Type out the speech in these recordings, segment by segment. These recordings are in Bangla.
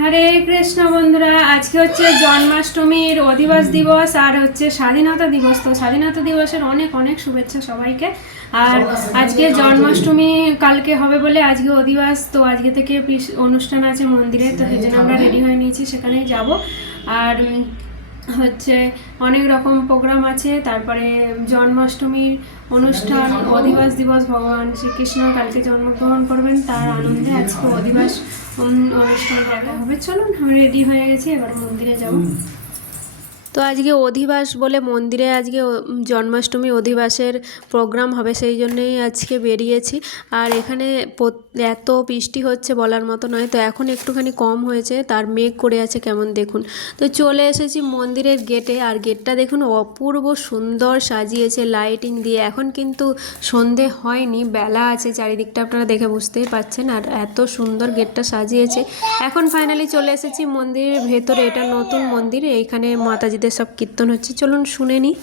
হরে কৃষ্ণ বন্ধুরা, আজকে হচ্ছে জন্মাষ্টমীর অধিবাস দিবস আর হচ্ছে স্বাধীনতা দিবস। তো স্বাধীনতা দিবসের অনেক অনেক শুভেচ্ছা সবাইকে। আর আজকে জন্মাষ্টমী কালকে হবে বলে আজকে অধিবাস, তো আজকে থেকে অনুষ্ঠান আছে মন্দিরে, তো সেই জন্য আমরা রেডি হয়ে নিয়েছি, সেখানেই যাব। আর হচ্ছে অনেক রকম প্রোগ্রাম আছে। তারপরে জন্মাষ্টমীর অনুষ্ঠান, অধিবাস দিবস, ভগবান শ্রীকৃষ্ণ কালকে জন্মগ্রহণ করবেন, তার আনন্দে আজকে অধিবাস অনুষ্ঠান দেখা হবে। চলুন, আমি রেডি হয়ে গেছি, এবার মন্দিরে যাব। তো আজকে অধিবাস বলে মন্দিরে আজকে জন্মাষ্টমী অধিবাসের প্রোগ্রাম হবে, সেই জন্যই আজকে বেরিয়েছি। আর এখানে এত বৃষ্টি হচ্ছে বলার মতো নয়, তো এখন একটুখানি কম হয়েছে, তার মেঘ করে আছে কেমন দেখুন। তো চলে এসেছি মন্দিরের গেটে, আর গেটটা দেখুন অপূর্ব সুন্দর সাজিয়েছে লাইটিং দিয়ে। এখন কিন্তু সন্ধে হয়নি, বেলা আছে চারিদিকটা, আপনারা দেখে বুঝতেই পাচ্ছেন। আর এত সুন্দর গেটটা সাজিয়েছে। এখন ফাইনালি চলে এসেছি মন্দিরের ভেতরে। এটা নতুন মন্দির, এইখানে মাতাজিদের সব কীর্তন হচ্ছে, চলুন শুনে নিই।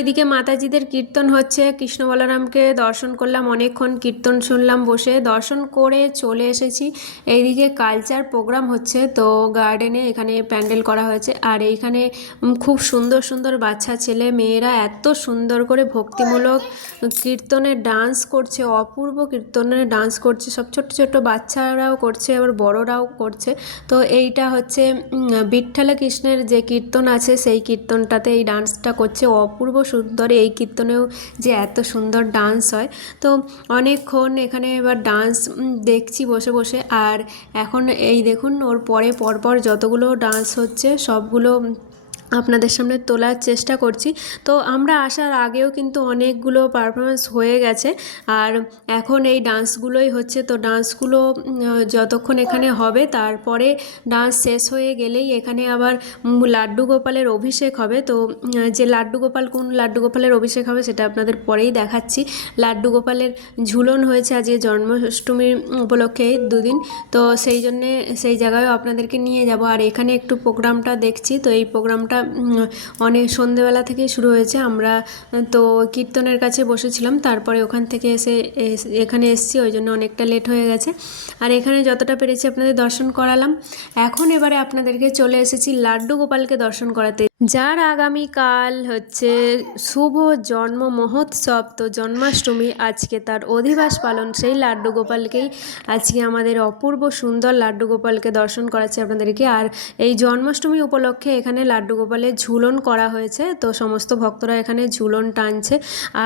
ওইদিকে মাতাজিদের কীর্তন হচ্ছে, কৃষ্ণ বলরামকে দর্শন করলাম, অনেকক্ষণ কীর্তন শুনলাম বসে, দর্শন করে চলে এসেছি। এইদিকে কালচার প্রোগ্রাম হচ্ছে, তো গার্ডেনে এখানে প্যান্ডেল করা হয়েছে। আর এইখানে খুব সুন্দর সুন্দর বাচ্চা ছেলে মেয়েরা এত সুন্দর করে ভক্তিমূলক কীর্তনে ডান্স করছে, অপূর্ব কীর্তনে ডান্স করছে, সব ছোট্ট ছোট্ট বাচ্চারাও করছে, আবার বড়রাও করছে। তো এইটা হচ্ছে বিঠ্ঠলে কৃষ্ণের যে কীর্তন আছে সেই কীর্তনটাতে এই ডান্সটা করছে, অপূর্ব সুন্দর। এই কীর্তনেও যে এত সুন্দর ডান্স হয়, তো অনেকক্ষণ এখানে এবার ডান্স দেখছি বসে বসে। আর এখন এই দেখুন ওর পরে পরপর যতগুলো ডান্স হচ্ছে সবগুলো আপনাদের সামনে তোলার চেষ্টা করছি। তো আমরা আসার আগেও কিন্তু অনেকগুলো পারফরমেন্স হয়ে গেছে, আর এখন এই ডান্সগুলোই হচ্ছে। তো ডান্সগুলো যতক্ষণ এখানে হবে, তারপরে ডান্স শেষ হয়ে গেলেই এখানে আবার লাড্ডু গোপালের অভিষেক হবে। তো যে লাড্ডু গোপাল, কোন লাড্ডু গোপালের অভিষেক হবে সেটা আপনাদের পরেই দেখাচ্ছি। লাড্ডু গোপালের ঝুলন হয়েছে আজকে জন্মাষ্টমীর উপলক্ষে দুদিন, তো সেই জন্যে সেই জায়গায়ও আপনাদেরকে নিয়ে যাব। আর এখানে একটু প্রোগ্রামটা দেখছি, তো এই প্রোগ্রামটা অনেক সন্ধেবেলা থেকেই শুরু হয়েছে। আমরা তো কীর্তনের কাছে বসেছিলাম, তারপরে ওখান থেকে এখানে এসেছি, ওই জন্য অনেকটা লেট হয়ে গেছে। আর এখানে যতটা পেরেছি আপনাদের দর্শন করালাম। এখন এবারে আপনাদেরকে চলে এসেছি লাড্ডু গোপালকে দর্শন করাতে, যার আগামীকাল হচ্ছে শুভ জন্ম মহোৎসব, তো জন্মাষ্টমী, আজকে তার অধিবাস পালন। সেই লাড্ডু গোপালকেই আজকে আমাদের অপূর্ব সুন্দর লাড্ডু গোপালকে দর্শন করাচ্ছে আপনাদেরকে। আর এই জন্মাষ্টমী উপলক্ষে এখানে লাড্ডু গোপালের ঝুলন করা হয়েছে, তো সমস্ত ভক্তরা এখানে ঝুলন টানছে।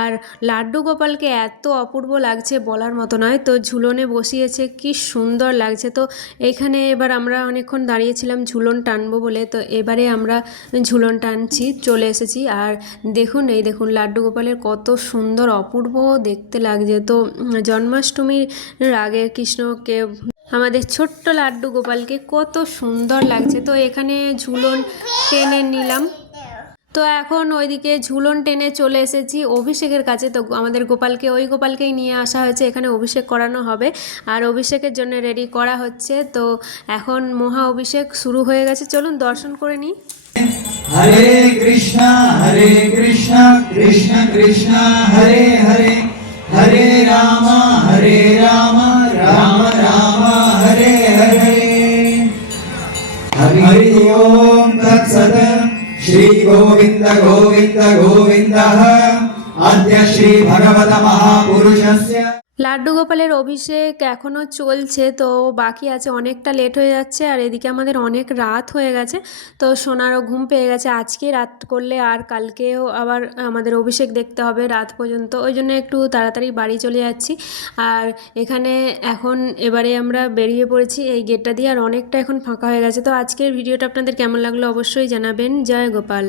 আর লাড্ডু গোপালকে এত অপূর্ব লাগছে বলার মতো নয়, তো ঝুলনে বসিয়েছে, কি সুন্দর লাগছে। তো এখানে এবার আমরা অনেকক্ষণ দাঁড়িয়েছিলাম ঝুলন টানবো বলে, তো এবারে আমরা ঝুলন টানছি, চলে এসেছি। আর দেখুন, এই দেখুন লাড্ডু গোপালের কত সুন্দর অপূর্ব দেখতে লাগছে। তো জন্মাষ্টমীর আগে কৃষ্ণকে, আমাদের ছোট্ট লাড্ডু গোপালকে কত সুন্দর লাগছে। তো এখানে ঝুলন টেনে নিলাম, তো এখন ওইদিকে ঝুলন টেনে চলে এসেছি অভিষেকের কাছে। তো আমাদের গোপালকে, ওই গোপালকেই নিয়ে আসা হয়েছে, এখানে অভিষেক করানো হবে। আর অভিষেকের জন্য রেডি করা হচ্ছে, তো এখন মহা অভিষেক শুরু হয়ে গেছে, চলুন দর্শন করে নিই। হরে কৃষ্ণ কৃষ্ণ কৃষ্ণ হরে হরে, হরে রাম রাম রাম হরে হরে। হরি ওম তৎসৎ। শ্রী গোবিন্দ গোবিন্দ গোবিন্দ আদ্য শ্রী ভগবত মহাপুরুষস্য। লাড্ডু গোপালের অভিষেক এখনও চলছে, তো বাকি আছে, অনেকটা লেট হয়ে যাচ্ছে। আর এদিকে আমাদের অনেক রাত হয়ে গেছে, তো সোনারও ঘুম পেয়ে গেছে। আজকে রাত করলে আর কালকেও আবার আমাদের অভিষেক দেখতে হবে রাত পর্যন্ত, ওই জন্য একটু তাড়াতাড়ি বাড়ি চলে যাচ্ছি। আর এখানে এখন এবারে আমরা বেরিয়ে পড়েছি এই গেটটা দিয়ে, আর অনেকটা এখন ফাঁকা হয়ে গেছে। তো আজকের ভিডিওটা আপনাদের কেমন লাগলো অবশ্যই জানাবেন। জয় গোপাল।